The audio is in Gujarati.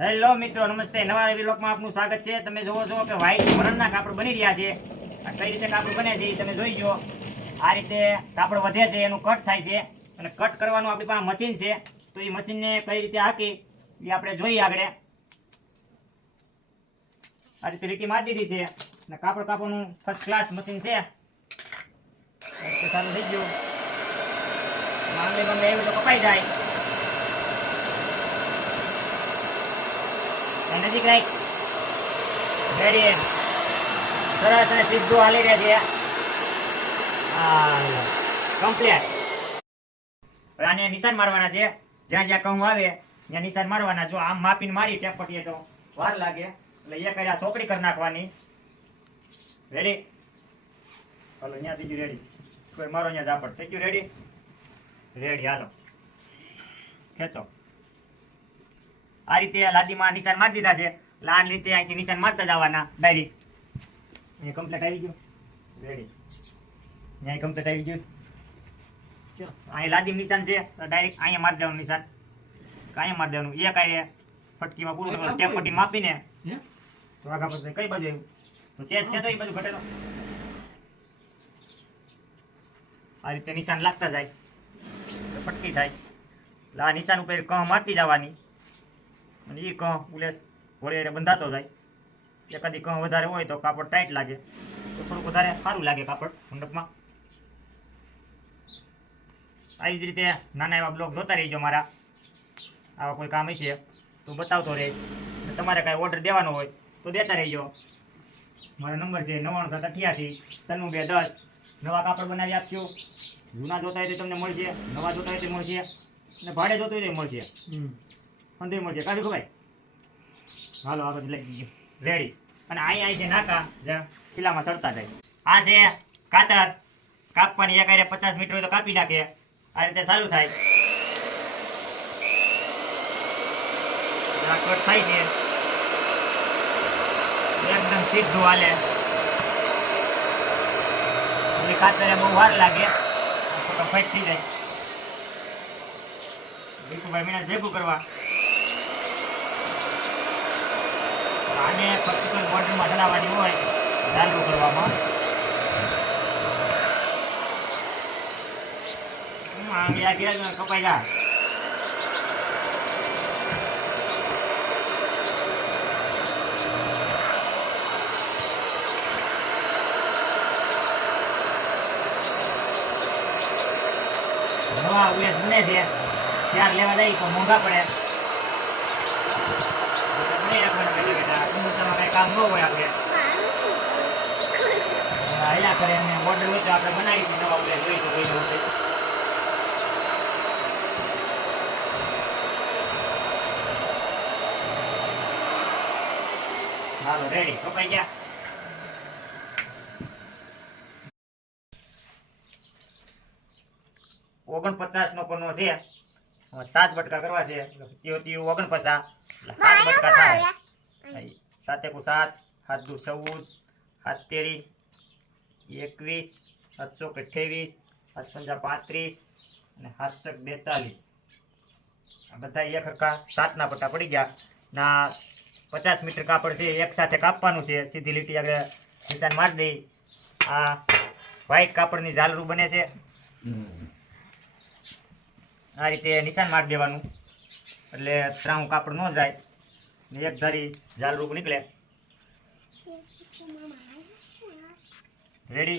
હેલો મિત્રો, નમસ્તે. નવા વિલોકમાં આપનું સ્વાગત છે. તમે જોવો છો કે વ્હાઈટ મરણના કાપડ બની રહ્યા છે. કઈ રીતે કાપડ બને છે એ તમે જોઈ જો આ રીતે કાપડ વધે છે, એનું કટ થાય છે. અને કટ કરવાનું આપણી પાસે મશીન છે. તો એ મશીનને કઈ રીતે હાકી, એ આપણે જોઈએ આગળ. આ રીતે લીટી મારી દીધી છે. અને કાપડ કાપવાનું ફર્સ્ટ ક્લાસ મશીન છે. ચાલુ થઈ ગયું. માંગલી બંગલે એવું તો કપાઈ જાય. નજીક રાખ રેડી સરસ અને સીધું હાલી રહ્યા છે કમ્પ્લીટ આને નિશાન મારવાના છે. જ્યાં જ્યાં કહું આવે, ત્યાં નિશાન મારવાના. જો આમ માપીને મારી ટેપટીએ તો વાર લાગે. એટલે એ કર્યા ચોકડી કરી નાખવાની. રેડી હાલો ત્યાં ગયું રેડી કોઈ મારો ત્યાં ઝાપડ થઈ ગયું રેડી રેડી હાલો. ખેંચો. આ રીતે લાદીમાં નિશાન મારી દીધા છે. એટલે આ રીતે અહીંથી નિશાન મારતા જવાના. ડાયરી અહીંયા કમ્પ્લેટ આવી ગયું. રેડી અહીંયા કમ્પ્લેટ આવી ગયું. અહીંયા લાદી નિશાન છે. ડાયરેક્ટ અહીંયા મારી દેવાનું નિશાન. અહીંયા મારી દેવાનું. એક આયે ફટકીમાં પૂરું કરવાનું ટેપ માપીને તો આગા પછી કઈ બાજુ આવ્યું? તો ચેન્જ ખેંચો એ બાજુ ઘટેલો. આ રીતે નિશાન લાગતા જાય. ફટકી થાય. એટલે આ નિશાન ઉપર કહ મારતી જવાની. અને એ કહ ઉલેસ ઘોડે બંધાતો જાય. એ કદી કહ વધારે હોય તો કાપડ ટાઈટ લાગે. તો થોડુંક વધારે સારું લાગે કાપડ મંડપમાં. આવી જ રીતે નાના એવા બ્લોગ જોતા રહીજો મારા. આવા કોઈ કામ હશે તો બતાવતો રહે. તમારે કાંઈ ઓર્ડર દેવાનો હોય તો દેતા રહીજો. મારો નંબર છે નવ્વાણું સાત અઠ્યાસી સન્નું બે દસ. નવા કાપડ બનાવી આપશું. જૂના જોતા હોય તો તમને મળશે, નવા જોતા હોય તો મળશે. અને ભાડે જોતું હોય તો મળશે. અંધે મળશે. કાઢી ભાઈ. હાલો, આ બધું લઈ દીધું રેડી અને અહીંયા અહીં છે નાકા. જે. કિલ્લામાં સરતા જાય. આ છે કાતર. કાપવાની એક આરે પચાસ મીટર હોય તો કાપી નાખે. આ રીતે ચાલુ થાય. કટ થાય છે. એકદમ સીધું હાલે. કાતરે બહુ વાર લાગે. ફટાફટ થઈ જાય. ભીખુભાઈ મીના ભેગું કરવા. આને પર્ટિક્યુલર બોર્ડરમાં હલાવવાની હોય, ચાલુ કરવામાં. કપાઈ ગયા નવા ઉલેસ બને છે. ત્યાર લેવા જાય તો મોંઘા પડે. બનાવી રાખવાના હાલો રેડી કપાઈ ગયા ઓગણપચાસ નો પન્નો છે? સાત બટકા કરવા છે. ત્યો ત્યો ઓગણપચાસ. એટલે સાત બટકા થાય. સાતે કુ સાત સાત દુ ચૌદ સાત તેરી એકવીસ સાત ચોક અઠ્યાવીસ સાત પંજા પાંત્રીસ અને સાત ચોક બેતાલીસ. આ બધા એક હરખા સાતના પટ્ટા પડી ગયા. ના પચાસ મીટર કાપડ છે એક સાથે કાપવાનું છે. સીધી લીટી આગળ નિશાન મારી દઈ. આ વ્હાઈટ કાપડની ઝાલરું બને છે. આ રીતે નિશાન મારી દેવાનું. એટલે ત્રાણું કાપડ ન જાય. ને એક ધારી ઝાલરૂપ નીકળે. રેડી